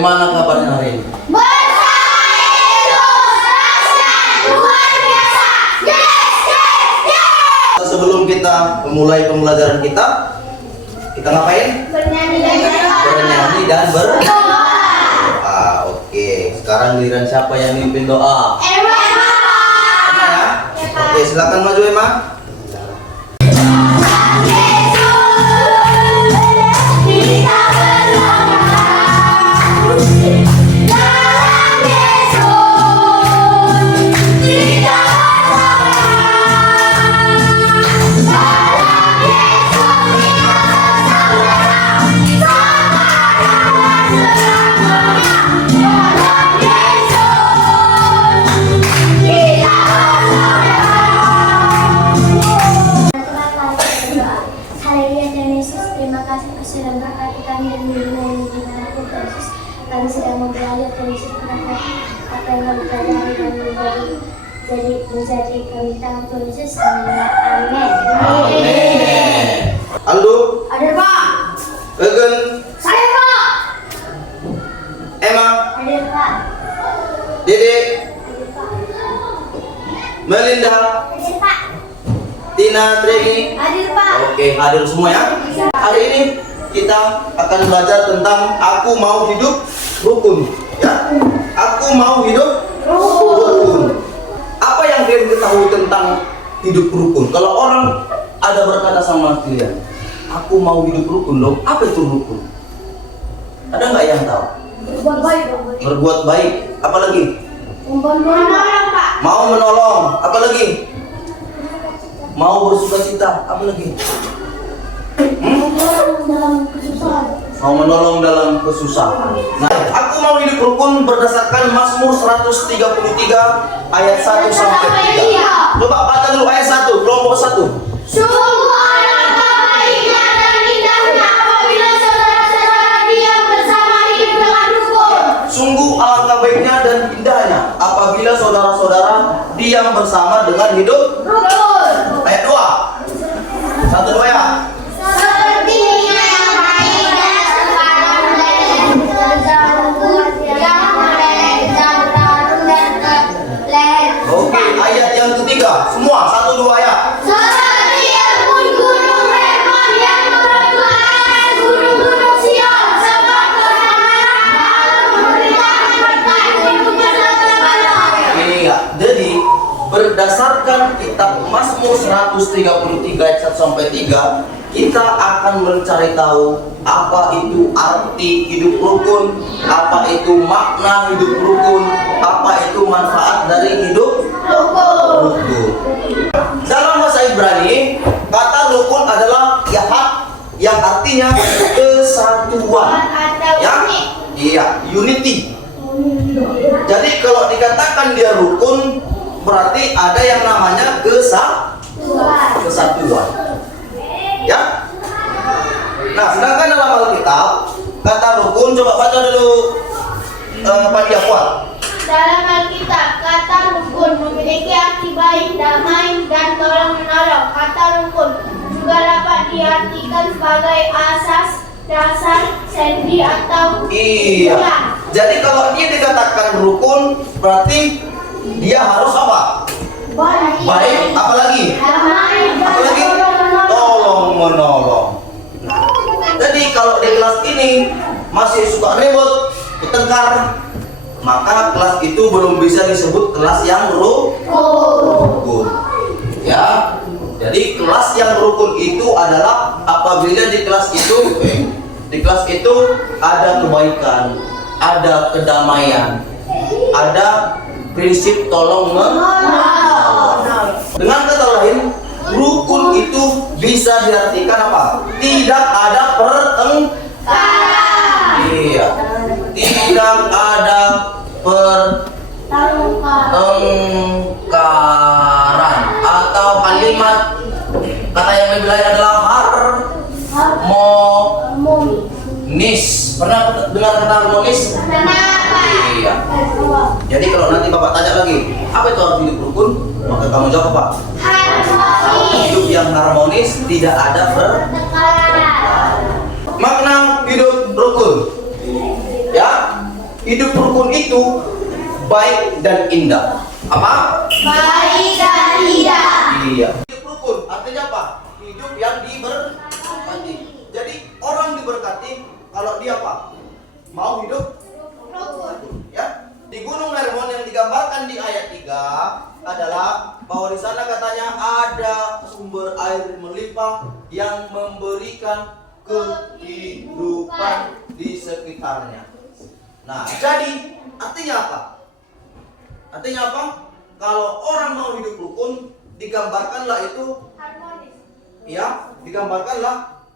bagaimana kabarnya hari ini? Bersama Yesus, dahsyat, luar biasa. Yes, yes, yes. Sebelum kita memulai pembelajaran kita ngapain? Bernyanyi dan berdoa. Bernyanyi dan berdoa. Oke, sekarang giliran siapa yang mimpin doa? Emma. Emma ya? Oke, silakan maju Emma. Sudah berkati kami dan melindungi di dalam Yesus. Kami sedang mempelajari Yesus berkati apa yang kami pelajari dan menjadi kami tahu Tuhan Yesus. Amin. Amin. Aldo. Ada Pak. Egen. Saya Pak. Emma. Ada Pak. Dede. Ada Pak. Melinda. Ada Pak. Tina, Treni. Hadir Pak. Oke, hadir semua ya. Hari ini kita akan belajar tentang aku mau hidup rukun. Ya, aku mau hidup rukun. Apa yang kalian ketahui tentang hidup rukun? Kalau orang ada berkata sama kalian, aku mau hidup rukun loh. Apa itu rukun? Ada nggak yang tahu? Berbuat baik. Berbuat baik. Apa lagi? Menolong Pak. Mau menolong. Apa lagi? Mau bersukacita. Apa lagi? Menolong dalam kesusahan. Mau menolong dalam kesusahan. Nah, aku mau hidup rukun berdasarkan Mazmur 133 ayat 1 sampai 3. Coba baca dulu ayat 1, kelompok 1. Sungguh alangkah baiknya dan indahnya apabila saudara-saudara diam bersama hidup dengan rukun. Sungguh alangkah baiknya dan indahnya apabila saudara-saudara diam bersama dengan hidup Rukun. ayat 2. 1 2 ya. Seperti minyak yang baik dan sekarang dan rukun yang meleleh dan berharum dan leher. Oke, ayat yang ketiga. Semua 1 2 ya. Seperti embun gunung Hermon yang bertuaran gunung-gunung Sion, sebab kebenaran memberitakan berkat hidup bersama-sama. Iya, jadi berdasarkan kitab Mazmur 133 ayat 1 sampai 3, kita akan mencari tahu apa itu arti hidup rukun, apa itu makna hidup rukun, apa itu manfaat dari hidup rukun. Dalam bahasa Ibrani, kata rukun adalah yahad yang artinya kesatuan. Ya, iya, unity. Jadi kalau dikatakan dia rukun, berarti ada yang namanya kesatuan. Ya. Nah, sedangkan dalam Alkitab kata rukun, coba baca dulu Pak Diakuat. Dalam Alkitab, kata rukun memiliki arti baik, damai, dan tolong menolong. Kata rukun juga dapat diartikan sebagai asas, dasar, sendi, atau Iya. Jadi kalau dia dikatakan rukun, berarti dia harus apa? Baik, apalagi? damai, dan Apalagi? tolong menolong. Tolong menolong. Jadi kalau di kelas ini masih suka ribut, bertengkar, maka kelas itu belum bisa disebut kelas yang rukun. Ya. Jadi kelas yang rukun itu adalah apabila di kelas itu ada kebaikan, ada kedamaian, ada prinsip tolong menolong. Dengan kata lain, rukun itu bisa diartikan apa? Tidak ada pertengkaran. Iya. Tidak ada pertengkaran atau kalimat kata yang lebih lain adalah harmonis. Pernah dengar kata harmonis? Kenapa? Iya. Jadi kalau nanti Bapak tanya lagi, apa itu arti hidup rukun? Maka kamu jawab apa? Harmonis. Hidup yang harmonis, tidak ada Pertengkaran. makna hidup rukun. Ya, hidup rukun itu baik dan indah. Apa? Baik dan indah. Iya. Hidup rukun artinya apa? Hidup yang diberkati. Jadi orang diberkati kalau dia apa? Mau hidup Rukun. ya. Di Gunung Hermon yang digambarkan di ayat 3 adalah bahwa di sana katanya ada sumber air melimpah yang memberikan kehidupan di sekitarnya. Nah, jadi artinya apa? Artinya apa? Kalau orang mau hidup rukun, digambarkanlah itu, Harmonis. ya, digambarkanlah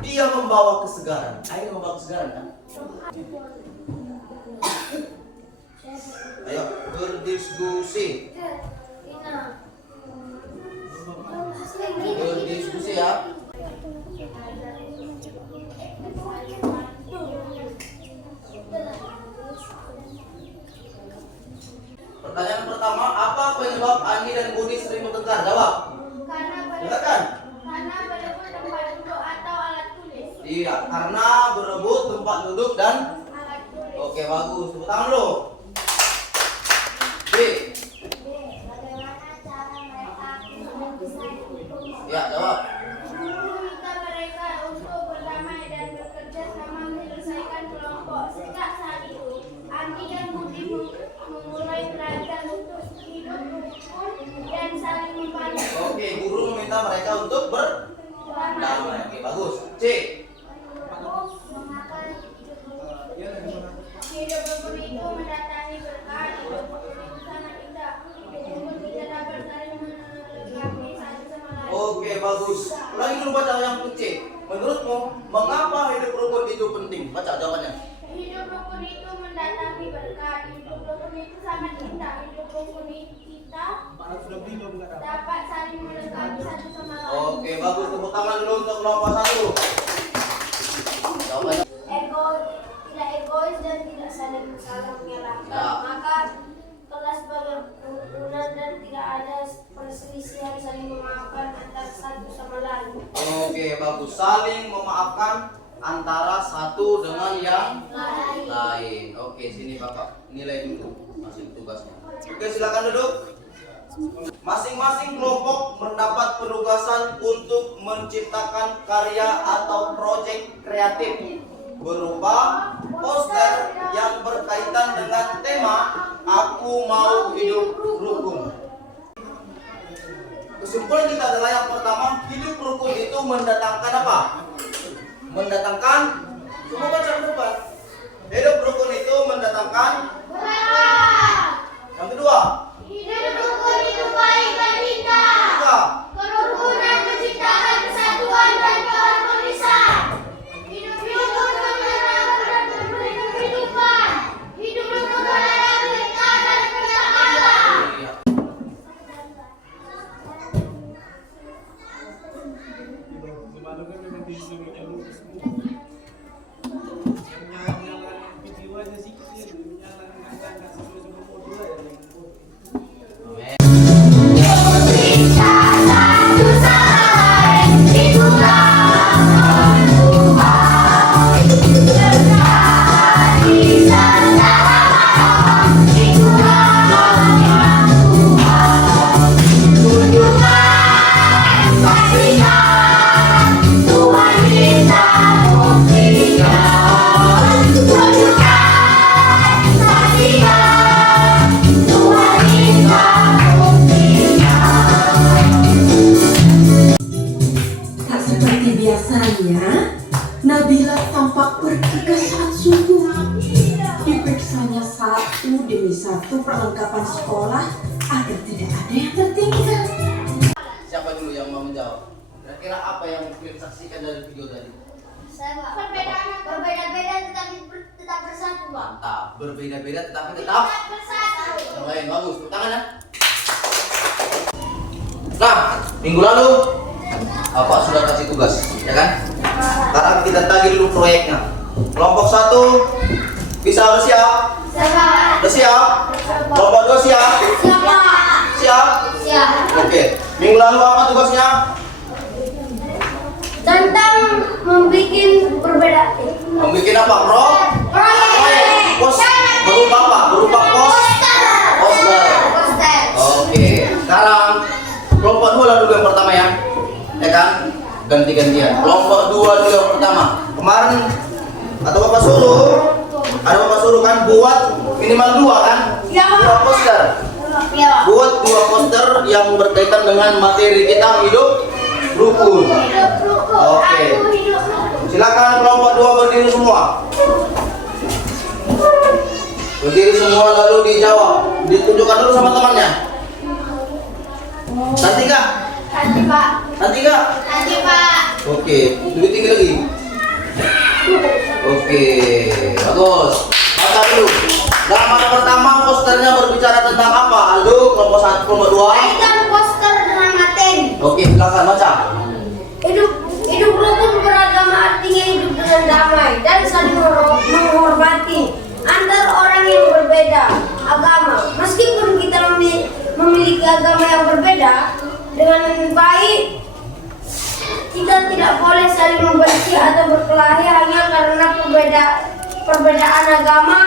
dia membawa kesegaran. Air membawa kesegaran kan? Ayo berdiskusi. Berdiskusi ya. Pertanyaan pertama, apa penyebab Ani dan Budi sering bertengkar? Jawab. Silakan. Karena berebut tempat duduk atau alat tulis. Iya, karena berebut tempat duduk dan Alat tulis. oke, bagus. Tepuk tangan dulu. B. Bagaimana cara mereka menyelesaikan hukum? Ya, jawab. Guru meminta mereka untuk berdamai dan bekerja sama menyelesaikan kelompok. Sejak saat itu, Ani dan Budi memulai belajar untuk hidup rukun dan saling membantu. Oke, guru meminta mereka untuk berdamai. Oke, bagus. C. Mengapa hidup rukun itu mendatangi berkah? Hidup rukun itu sangat indah. Hidup rukun tidak dapat saling melengkapi satu sama lain. Oke, bagus. Ulangi dulu baca yang C. Menurutmu, mengapa hidup rukun itu penting? Baca jawabannya. Hidup rukun itu mendatangi berkat. Hidup rukun itu sangat indah. Hidup rukun kita dapat saling melengkapi satu sama lain. Oke, bagus. Tepuk tangan dulu untuk kelompok 1. Jawabannya. Tidak egois dan tidak saling menyalahkan. Ya. Maka kelas berkerukunan dan tidak ada perselisihan, saling memaafkan antara satu sama lain. Oke, bagus. Saling memaafkan antara satu dengan yang lain. Oke, sini Bapak nilai dulu masih tugasnya. Oke, silakan duduk. Masing-masing kelompok mendapat penugasan untuk menciptakan karya atau proyek kreatif berupa poster yang berkaitan dengan tema Aku Mau Hidup Rukun. Kesimpulan kita adalah yang pertama, hidup rukun itu mendatangkan apa? Mendatangkan, semua baca depan. Hidup rukun itu mendatangkan. Yang kedua, Hidup rukun itu baik dan indah. tiga, Kerukunan menciptakan kesatuan dan keharmonisan. Hidup rukun menyerang dan memberi kehidupan. Hidup rukun adalah berkah dan kehendak Allah. iya. Tak seperti biasanya, Nabila tampak bergegas saat subuh. Diperiksanya satu demi satu perlengkapan sekolah agar tidak ada yang tertinggal. Siapa dulu yang mau menjawab? Kira-kira apa yang kalian saksikan dari video tadi? Berbeda-beda tetapi tetap bersatu, Bang. Mantap, berbeda-beda tetapi tetap Bersatu. yang lain. Bagus, tepuk tangan ya. Nah, minggu lalu Bapak sudah kasih tugas, ya kan? Sekarang kita tagih dulu proyeknya. Kelompok 1 bisa udah siap? Siap. Udah siap? Kelompok 2 siap? Siapa? Siap? Siap. Oke. Minggu lalu apa tugasnya? Tentang membuat perbedaan. Membikin apa, bro? Proyek. Bos. ganti-gantian. Kelompok 2 dulu yang pertama. Kemarin atau Bapak suruh, ada Bapak suruh kan buat minimal 2 kan? Ya. 2 poster. Ya. Buat 2 poster yang berkaitan dengan materi kita hidup rukun. Hidup rukun. Oke. Aku hidup rukun. Silakan kelompok 2 berdiri semua. Berdiri semua lalu dijawab. Ditunjukkan dulu sama temannya. Nanti Kak? Nanti Pak. Nanti Kak? Nanti Pak. Oke, lebih tinggi lagi. Oke, bagus. Baca dulu. Gambar pertama posternya berbicara tentang apa? Aldo, kelompok 1, kelompok 2. Kaitan poster dengan materi. Oke, silakan baca. Hidup rukun beragama artinya hidup dengan damai dan saling menghormati antar orang yang berbeda agama. Meskipun kita memiliki agama yang berbeda dengan baik, kita tidak boleh saling membenci atau berkelahi hanya karena perbedaan agama.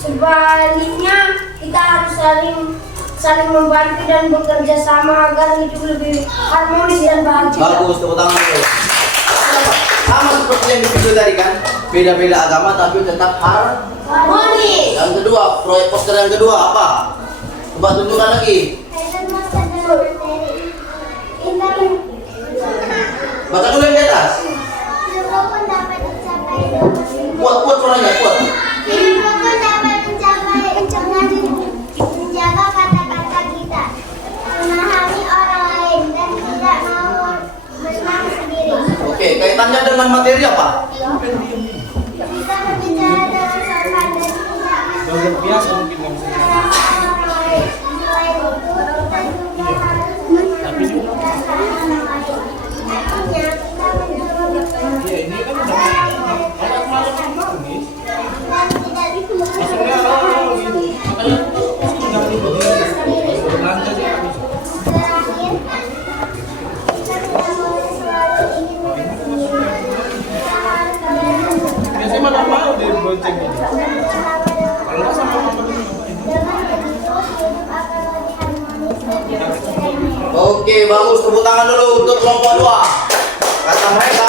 Sebaliknya kita harus saling membantu dan bekerja sama agar hidup lebih harmonis dan bahagia. Bagus, tepuk tangan dulu. Sama seperti yang di video tadi kan, beda-beda agama tapi tetap Harmonis. Yang kedua, proyek poster yang kedua apa? Coba tunjukkan lagi. Baca dulu yang di atas. Kuat suaranya, kuat. Menjaga kata-kata kita, memahami orang lain dan tidak mau bersenang sendiri. Oke, kaitannya dengan materi apa? Kita berbicara dengan sopan dan tidak biasa mungkin orang lain. Selain itu, kita juga harus menghormati perasaan orang lain. Artinya, kita menjauhi dan tidak biasanya mana mau di bonceng ini. Kalau nggak sama Oke, bagus. Tepuk tangan dulu untuk kelompok 2. Kata mereka,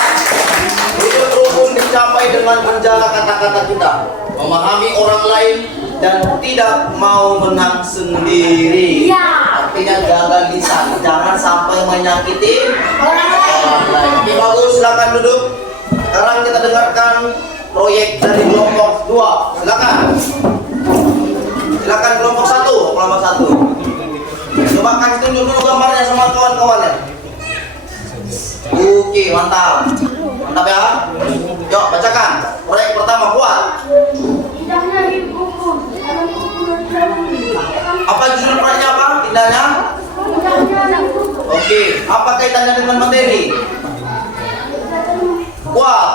hidup rukun dicapai dengan menjaga kata-kata kita, memahami orang lain dan tidak mau menang sendiri. Ya. Artinya jaga lisan, jangan sampai menyakiti orang lain. orang lain. Oke, bagus. Silakan duduk. Sekarang kita dengarkan proyek dari kelompok 2. Silakan. Silakan kelompok 1. Kelompok 1. Coba kasih tunjuk dulu gambarnya sama kawan-kawannya. Oke, mantap. Mantap ya. Yuk, bacakan. Proyek pertama, kuat. Indahnya hidup rukun. Apa judul proyeknya apa? Indahnya? Indahnya hidup rukun. Oke, apa kaitannya dengan materi? Kuat.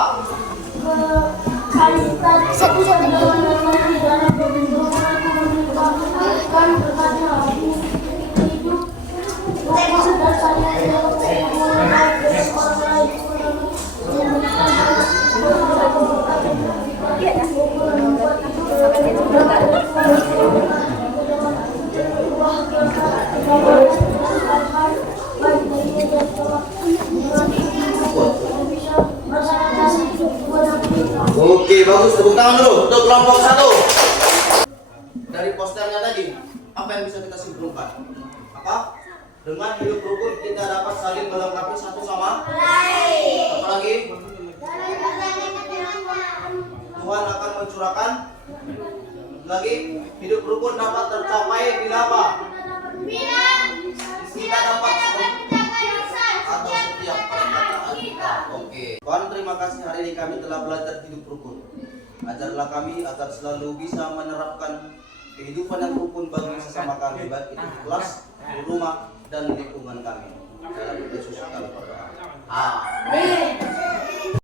Oke, bagus. Tepuk tangan dulu untuk kelompok 1. Dari posternya tadi, apa yang bisa kita simpulkan? Apa? Dengan hidup rukun kita dapat saling melengkapi satu sama Lain. apa lagi? Dalam Tuhan akan mencurahkan lagi hidup rukun dapat tercapai bila apa? Kita dapat atau setiap perkataan kita. Oke. Tuhan, terima kasih hari ini kami telah belajar hidup rukun. Ajarlah kami agar selalu bisa menerapkan kehidupan yang rukun bagi sesama kami, baik itu di kelas, di rumah, dan lingkungan kami. Dalam Yesus kami berdoa. Amin.